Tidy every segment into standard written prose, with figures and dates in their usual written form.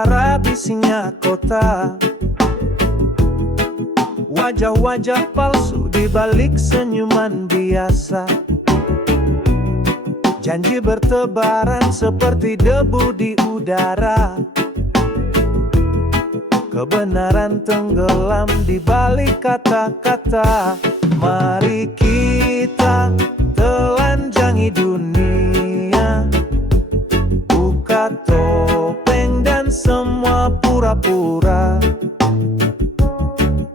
antara bisingnya kota. Wajah-wajah palsu di balik senyuman biasa. Janji bertebaran seperti debu di udara. Kebenaran tenggelam di balik kata-kata. Mari kita telanjangi dunia, buka topeng dan semua pura-pura.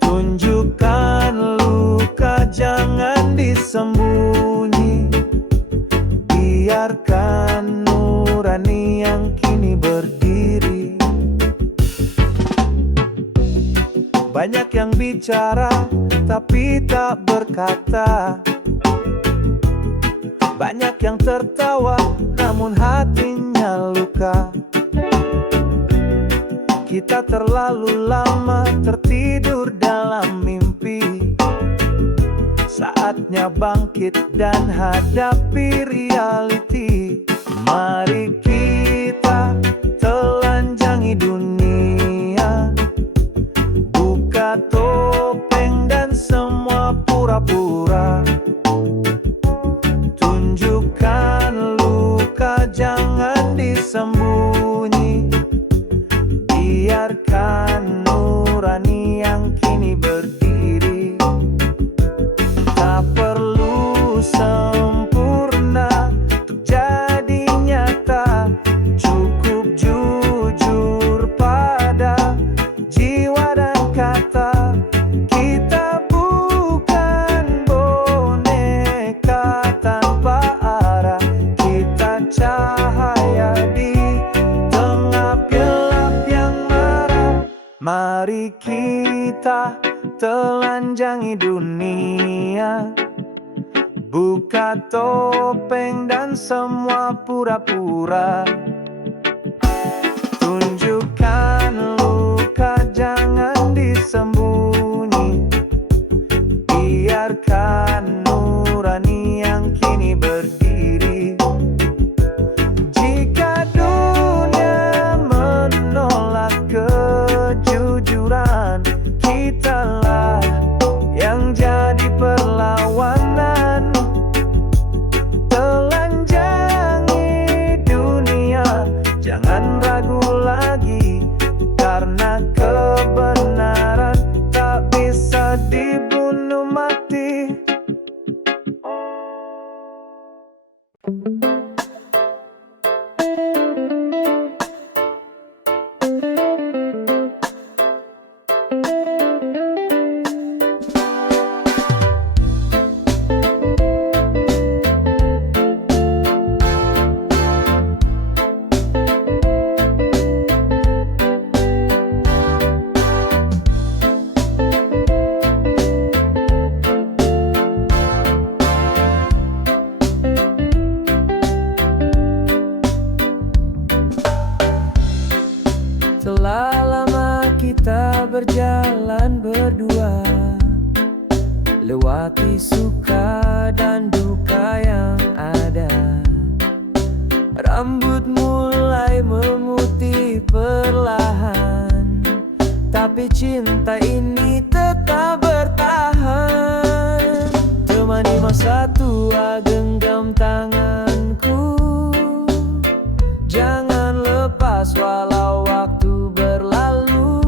Tunjukkan luka, jangan disembunyi. Biarkan nurani yang kini berdiri. Banyak yang bicara tapi tak berkata. Banyak yang tertawa namun hatinya luka. Kita terlalu lama tertidur dalam mimpi. Saatnya bangkit dan hadapi reality. Mari kita telanjangi dunia, buka topeng dan semua pura-pura. Tunjukkan luka, jangan disembunyi. Biarkan nurani yang kini berdiri. Tak perlu sempurna untuk jadi nyata. Cukup jujur pada jiwa dan kata. Kita bukan boneka tanpa arah. Kita cahaya di tengah gelap yang marah. Mari kita telanjangi dunia, buka topeng dan semua pura-pura. Tunjukkan luka, jangan disembunyi. Biarkan nurani yang kini berdiri. Jika dunia menolak kejujuran, kitalah yang jadi perlawanan. Telanjangi dunia, jangan ragu lagi. Karena kebenaran tak bisa dibunuh mati. Telah lama kita berjalan berdua, lewati suka dan duka yang ada. Rambut mulai memutih perlahan, tapi cinta ini tetap bertahan. Temani masa tua, genggam tanganku. Jangan lepas walau waktu berlalu.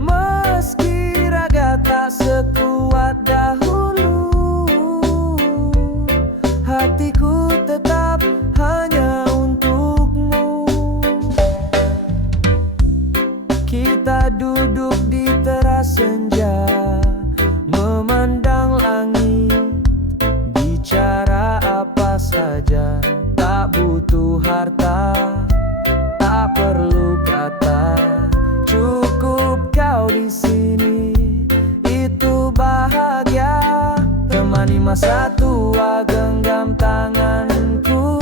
Meski raga tak sekuat dahulu, hatiku tetap hanya untukmu. Kita duduk di teras senja, memandang langit, bicara apa saja. Tak butuh harta, tak perlu kata. Cukup kau di sini, itu bahagia. Temani masa tua, genggam tanganku.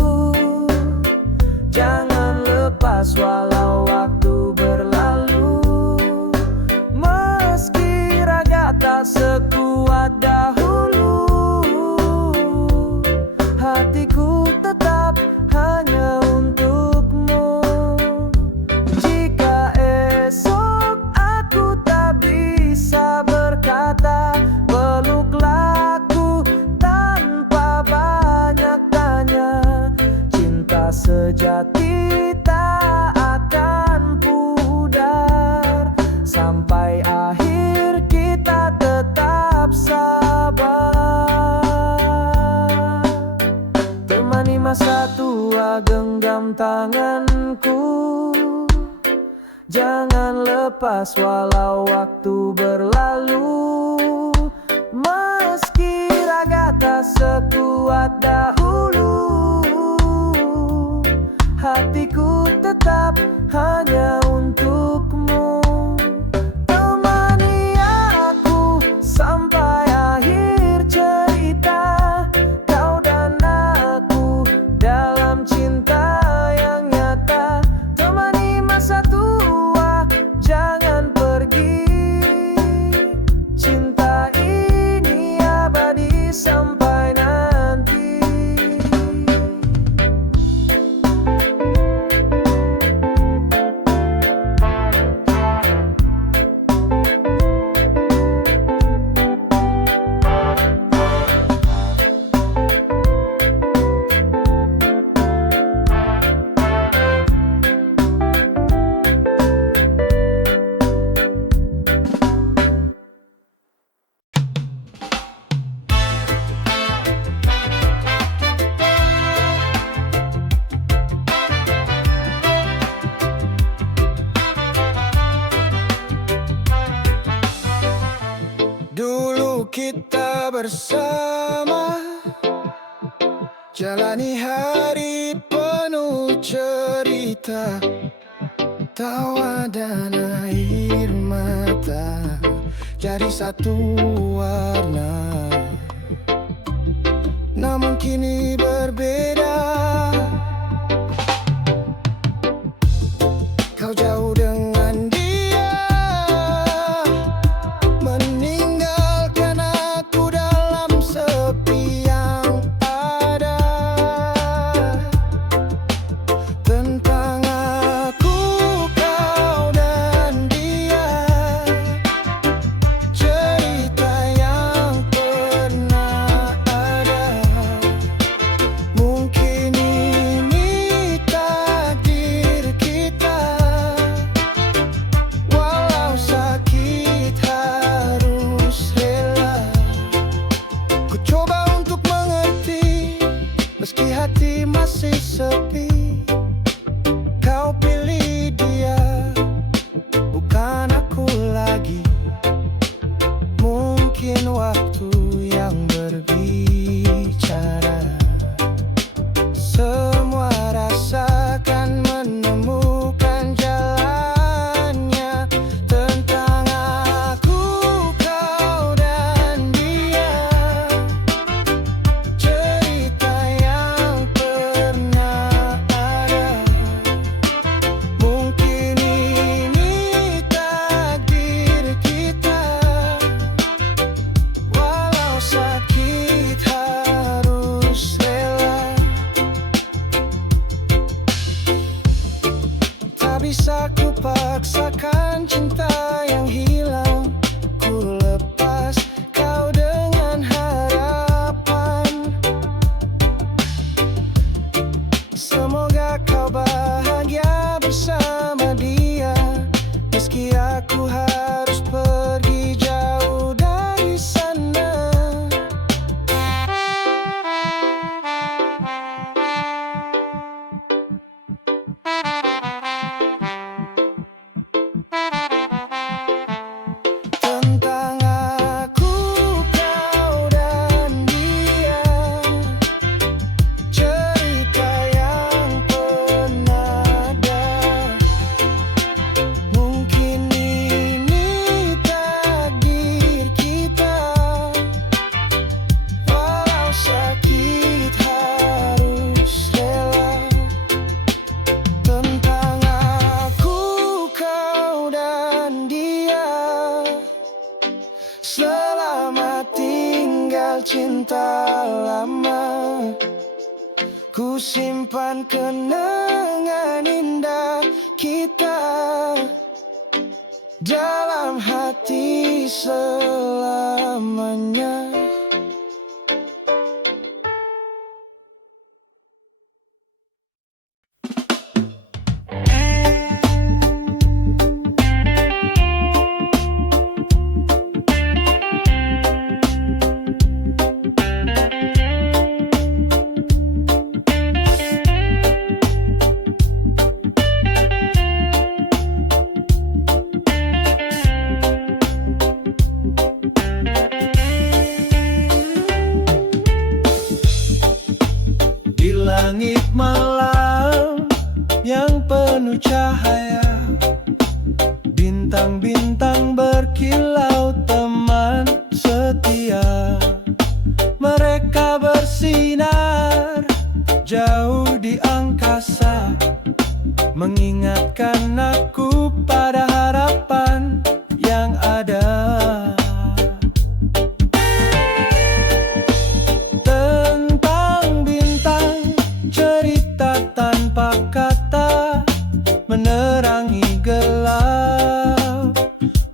Jangan lepas walau waktu berlalu. Meski raga tak sekuat dahulu, hatiku tetap hanya untukmu. Jika sampai akhir kita tetap sabar. Temani masa tua, genggam tanganku, jangan lepas walau waktu berlalu. Meski raga tak sekuat dahulu, hatiku tetap hanya untukmu. Temani aku sampai akhir cerita, kau dan aku dalam cinta yang nyata. Temani masa tua, jangan pergi, cinta ini abadi sampai nanti. Dulu kita bersama, jalani hari penuh cerita, tawa dan air mata jadi satu warna. Namun kini berbeda, kau jauh dengan dia, meninggalkan aku dalam sepi yang ada. Tentang aku, kau dan dia, cerita yang pernah ada. Mungkin ini takdir kita, walau sakit harus rela. Ku coba untuk mengerti, meski hati masih sepi. Kau pilih dia, bukan aku lagi. Mungkin waktu yang berbicara, semua rasakan menemukan jalannya. Tentang aku, kau dan dia, cerita yang pernah ada. Mungkin ini takdir kita, walau sakit harus rela. Tak bisa ku paksakan cinta yang hilang, ku lepas kau dengan harapan. Semoga kau bahagia bersama dia, meski aku harus pergi jauh dari sana. Tentang aku, kau dan dia, cerita yang pernah ada. Mungkin ini takdir kita, walau sakit harus rela. Tentang aku, kau dan dia, selamat tinggal cinta lama. Ku simpan kenangan indah kita dalam hati selamanya. Bintang-bintang berkilau teman setia, mereka bersinar jauh di angkasa, mengingatkan aku pada harapan yang ada. Tentang bintang, cerita tanpa kata, menerangi gelap,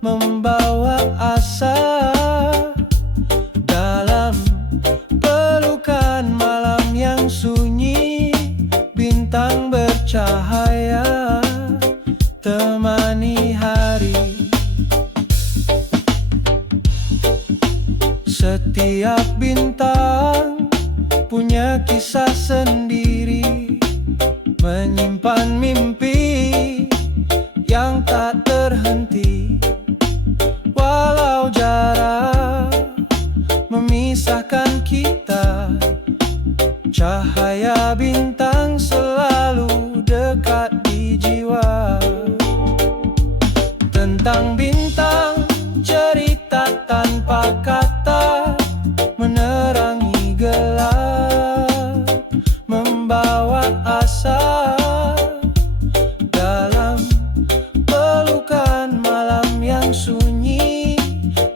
membawa asa. Dalam pelukan malam yang sunyi, bintang bercahaya, temani hari. Setiap bintang punya kisah sendiri, menyimpan mimpi yang tak terhenti. Walau jarak memisahkan kita, cahaya bintang selalu dekat di jiwa. Tentang bintang, cerita tanpa kata, menerangi gelap, membawa asa. Dalam pelukan malam yang sunyi,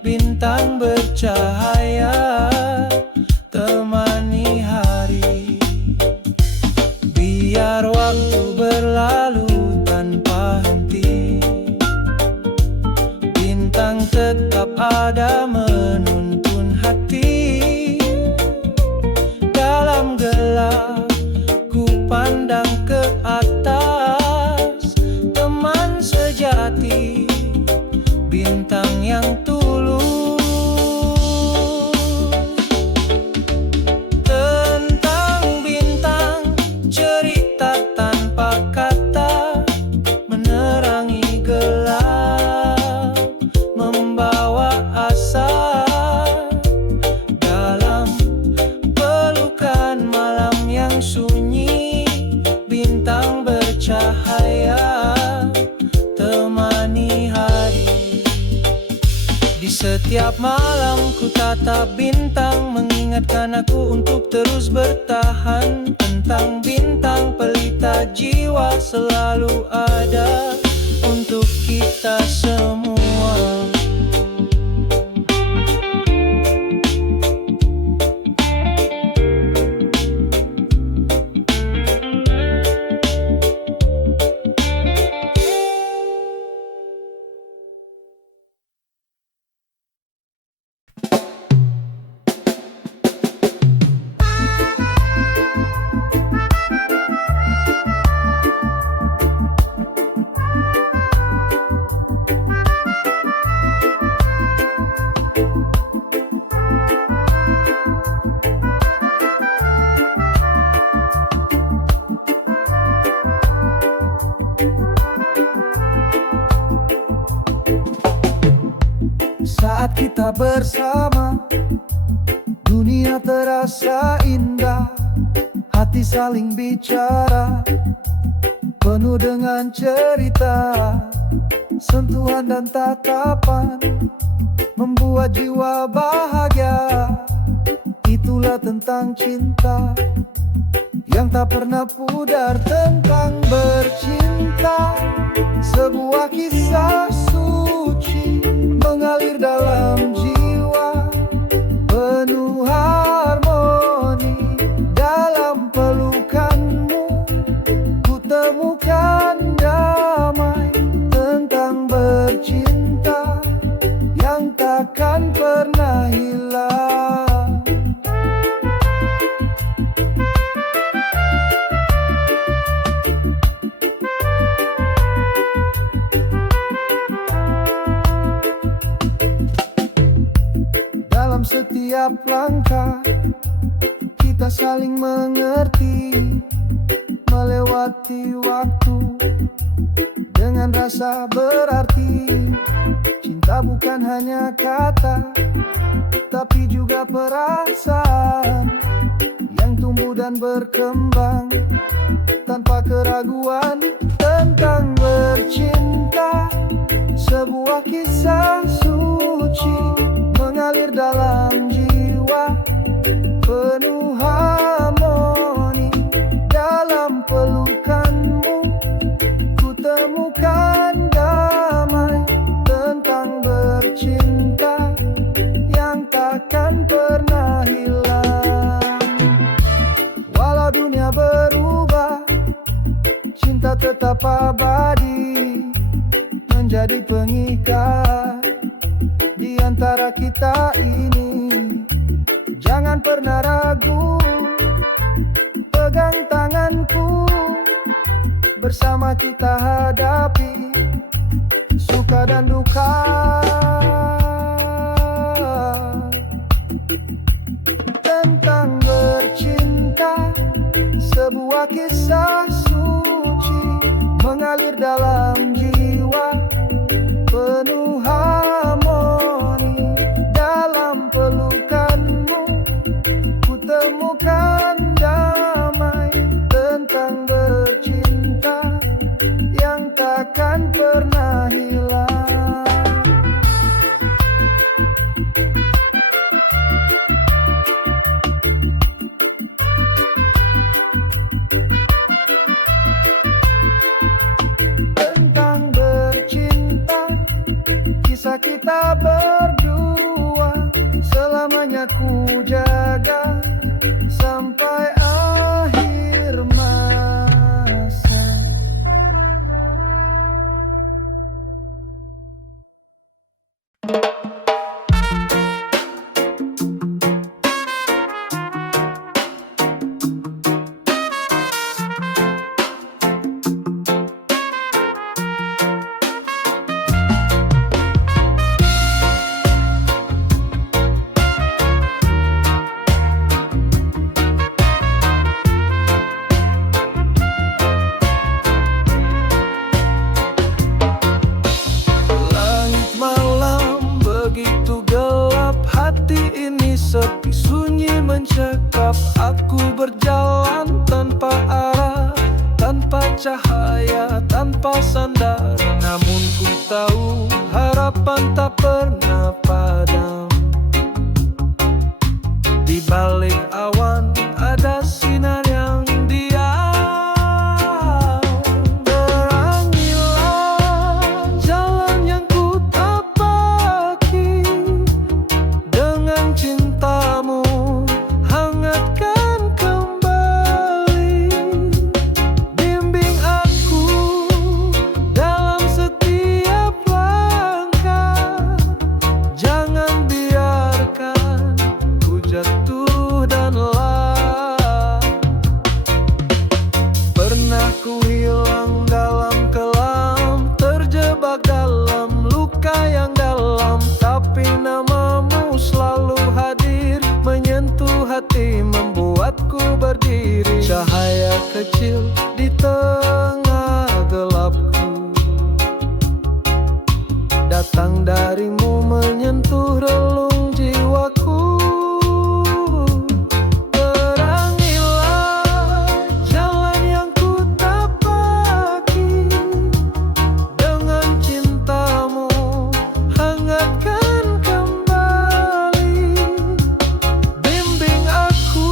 bintang bercahaya, temani hari. Biar waktu berlalu tanpa henti, bintang tetap ada menuntun hati. Dalam gelap ku pandang ke atas, teman sejati, bintang yang tulus. Tentang bintang, cerita tanpa kata, menerangi gelap, membawa asa. Dalam pelukan malam yang sunyi, bintang bercahaya, temani hari. Di setiap malam ku tatap bintang, mengingatkan aku untuk terus bertahan. Tentang bintang, pelita jiwa selalu ada untuk kita semua. Saat kita bersama, dunia terasa indah. Hati saling bicara, penuh dengan cerita. Sentuhan dan tatapan membuat jiwa bahagia. Itulah tentang cinta yang tak pernah pudar. Tentang bercinta, sebuah kisah suci mengalir dalam jiwa, penuh harmoni. Dalam pelukanmu ku temukan damai. Tentang bercinta yang takkan pernah hilang. Dalam setiap langkah kita saling mengerti, melewati waktu dengan rasa berarti. Cinta bukan hanya kata, tapi juga perasaan yang tumbuh dan berkembang tanpa keraguan. Tentang bercinta, sebuah tetap abadi, menjadi pengikat di antara kita ini. Jangan pernah ragu, pegang tanganku, bersama kita hadapi suka dan duka. Tentang bercinta, sebuah kisah suci mengalir dalam jiwa, penuh harmoni. Dalam pelukanmu ku temukan damai. Tentang bercinta yang takkan pernah hilang. Tentang bercinta, kisah kita berdua, selamanya ku jaga sampai akhir masa. Langit malam begitu gelap, hati ini sepi sunyi mencekap. Aku berjalan tanpa arah, tanpa cahaya, tanpa sandar. Namun ku tahu harapan tak pernah padam. Di balik awan ada sinar yang diam. Terangilah jalan yang ku tapaki, dengan cintamu hangatkan kembali. Bimbing aku dalam setiap langkah, jangan biarkan ku jatuh dan lelah. Pernah ku hilang dalam kelam, terjebak dalam luka yang dalam, tapi namamu selalu hadir, menyentuh hati, membuatku berdiri. Cahaya kecil di tengah gelapku, datang darimu, menyentuh relung jiwaku. Terangilah jalan yang ku tapaki, dengan cintamu hangatkan kembali. Bimbing aku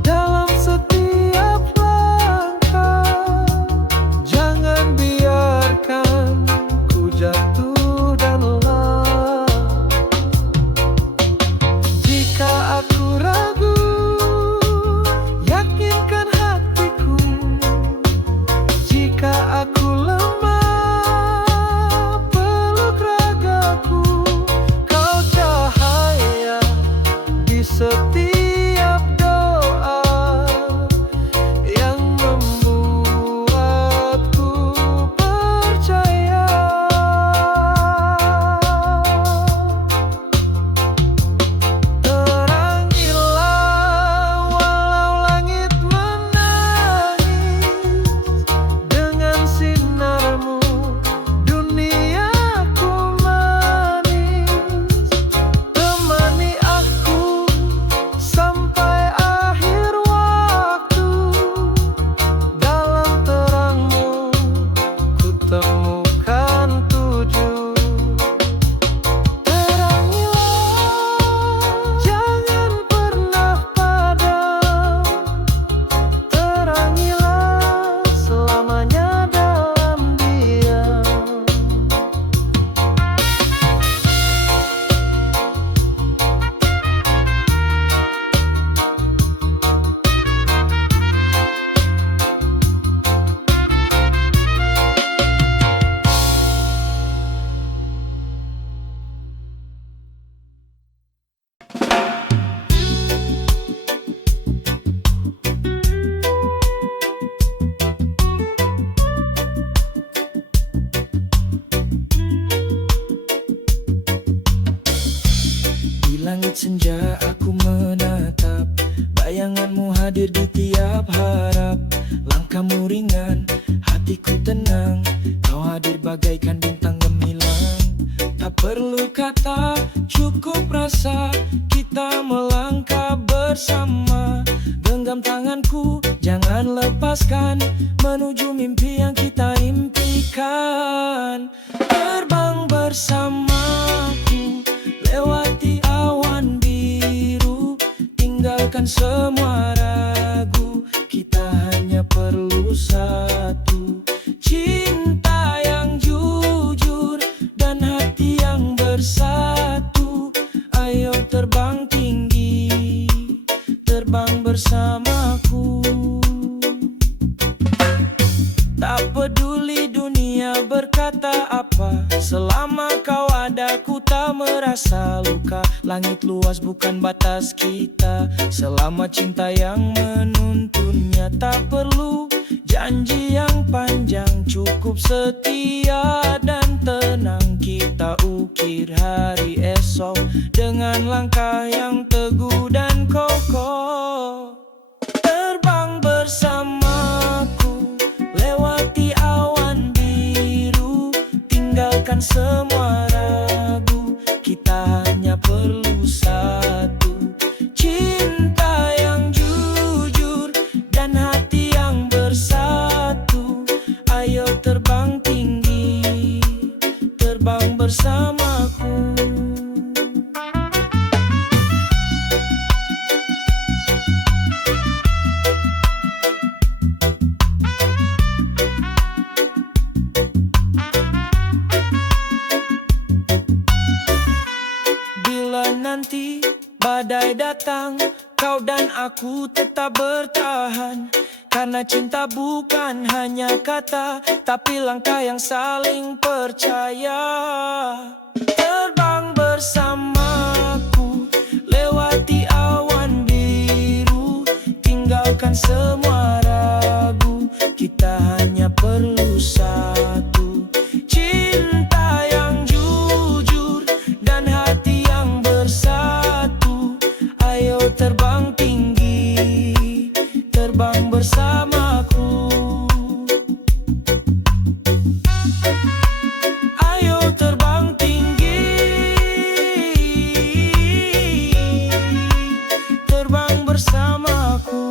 dalam setiap langkah, Saat senja aku menatap bayanganmu hadir di tiap harap. Langkahmu ringan, hatiku tenang. Kau hadir bagaikan bintang gemilang. Tak perlu kata, cukup rasa. Kita melangkah bersama. Genggam tanganku, jangan lepaskan. Menuju mimpi yang kita impikan. Terbang bersamaku, lewati awan biru. Tinggalkan semua ragu, kita hanya perlu satu. Cinta yang jujur dan hati yang bersatu. Ayo terbang tinggi, terbang bersamaku. Tak peduli dunia berkata apa, selama kau ada ku tak merasa luka. Langit luas bukan batas kita, selama cinta yang menuntunnya. Tak perlu janji yang panjang, cukup setia dan tenang. Kita ukir hari esok dengan langkah yang teguh dan kokoh. Terbang bersamaku, lewati awan biru. Tinggalkan semua ragu, kita hanya perlu satu. Cinta yang jujur dan hati yang bersatu. Ayo terbang tinggi, terbang bersamaku. Nanti badai datang, kau dan aku tetap bertahan. Karena cinta bukan hanya kata, tapi langkah yang saling percaya. Terbang bersamaku, lewati awan biru. Tinggalkan semua ragu, kita hanya perlu satu. Cinta yang jujur dan hati yang bersatu. Ayo terbang tinggi, terbang bersamaku. Ayo terbang tinggi, terbang bersamaku.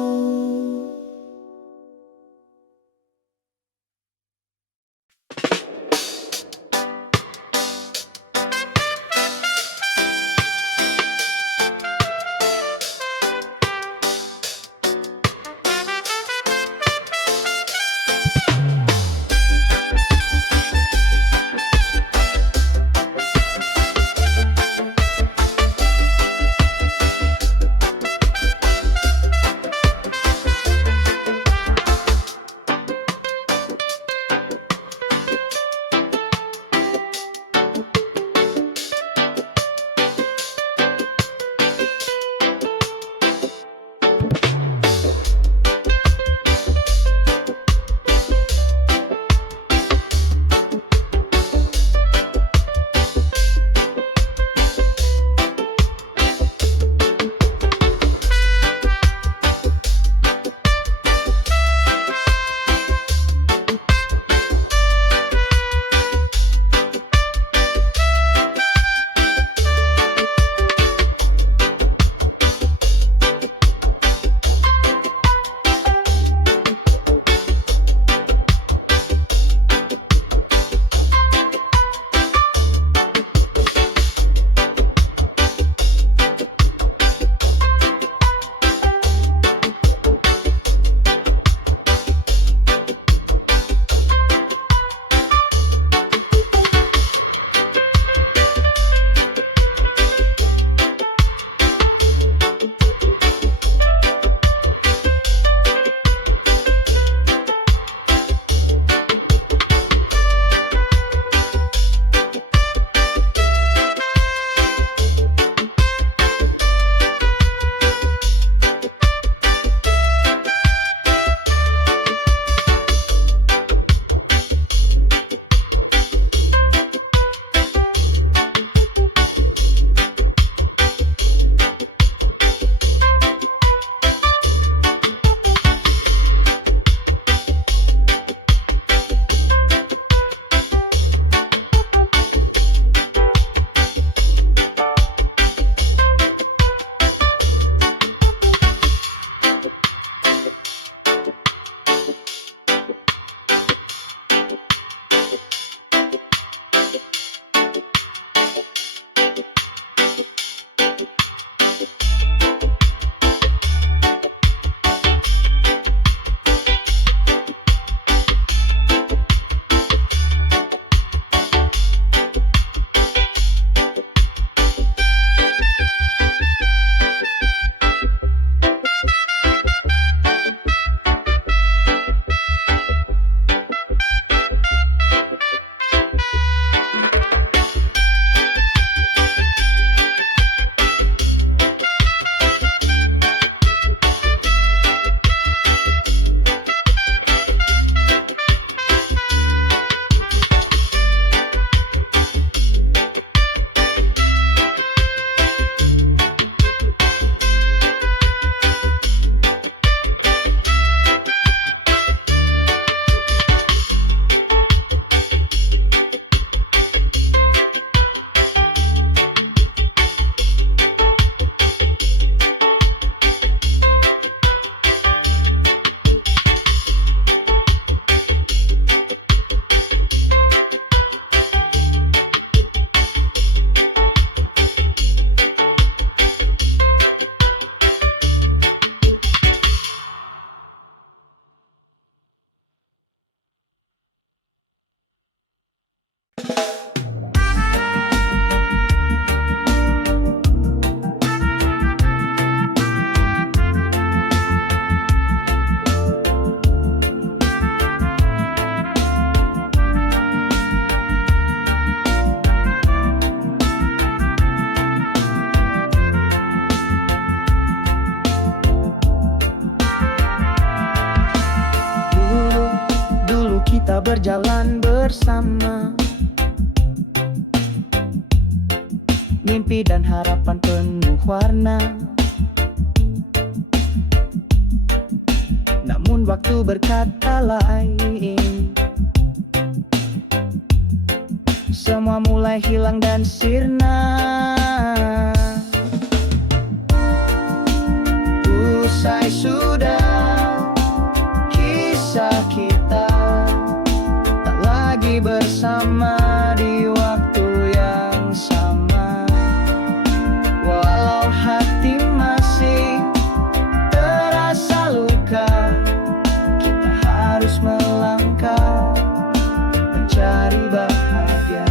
berjalan bersama. Mimpi dan harapan penuh warna. Namun waktu berkata lain. Semua mulai hilang dan sirna. Usai sudah kisah kita, tak lagi bersama di waktu yang sama. Walau hati masih terasa luka, kita harus melangkah mencari bahagia.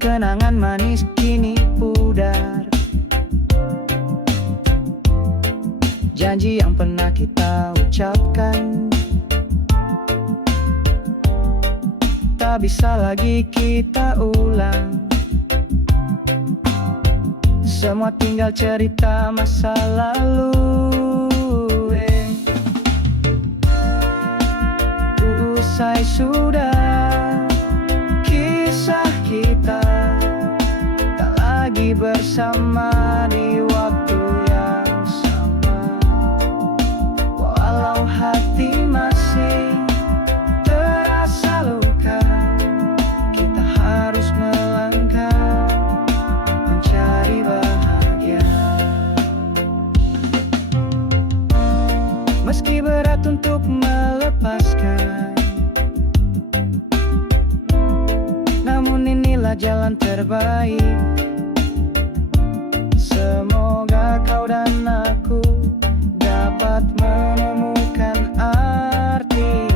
Kenangan manis kini pudar, janji yang pernah kita ucapkan tak bisa lagi kita ulang. Semua tinggal cerita masa lalu. Usai sudah kisah kita, tak lagi bersama di waktu yang sama. Walau hati masih terasa luka, kita harus melangkah mencari bahagia. Meski berat untuk melepaskan, namun inilah jalan terbaik. Semoga kau dan aku dapat menemukan arti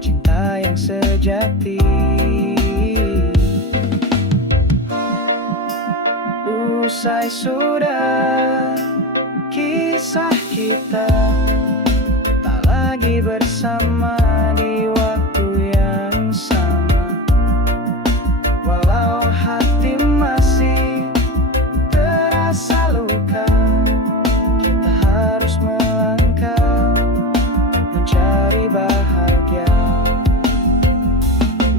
cinta yang sejati. Usai sudah kisah kita, tak lagi bersama di waktu yang sama. Walau hati masih terasa luka, kita harus melangkah mencari bahagia.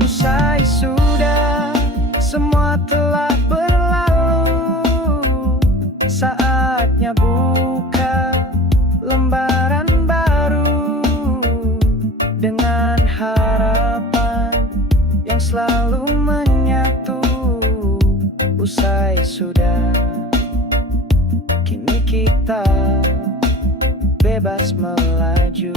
Usai sudah semua telah berlalu, saatnya buka lembaran baru dengan harapan yang selalu menyatu. Usai sudah, kini kita bebas melaju.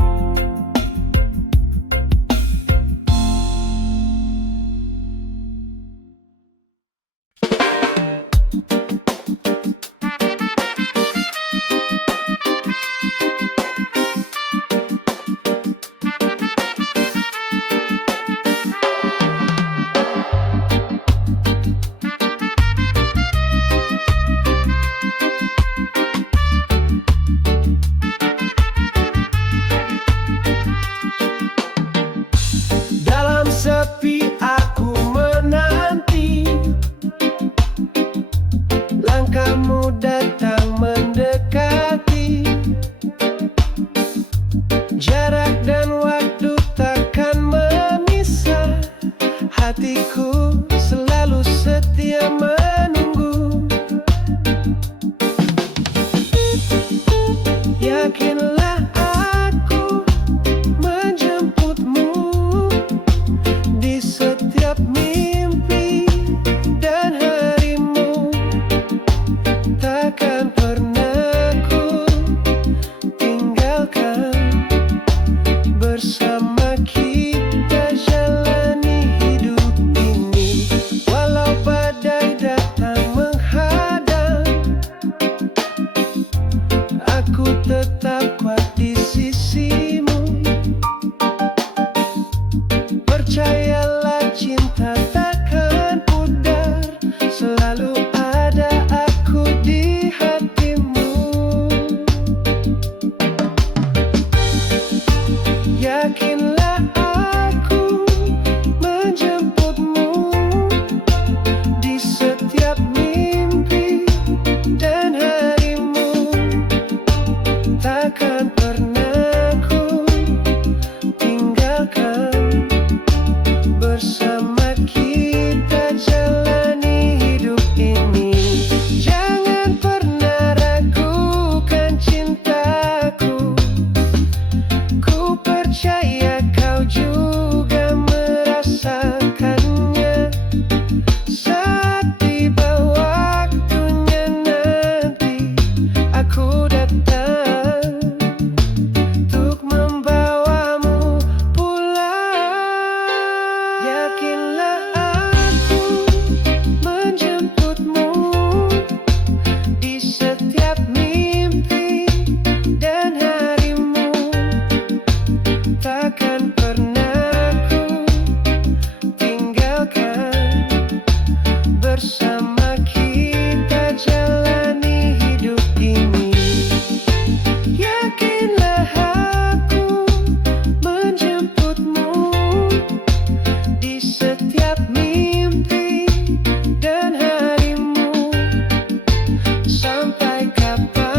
datang.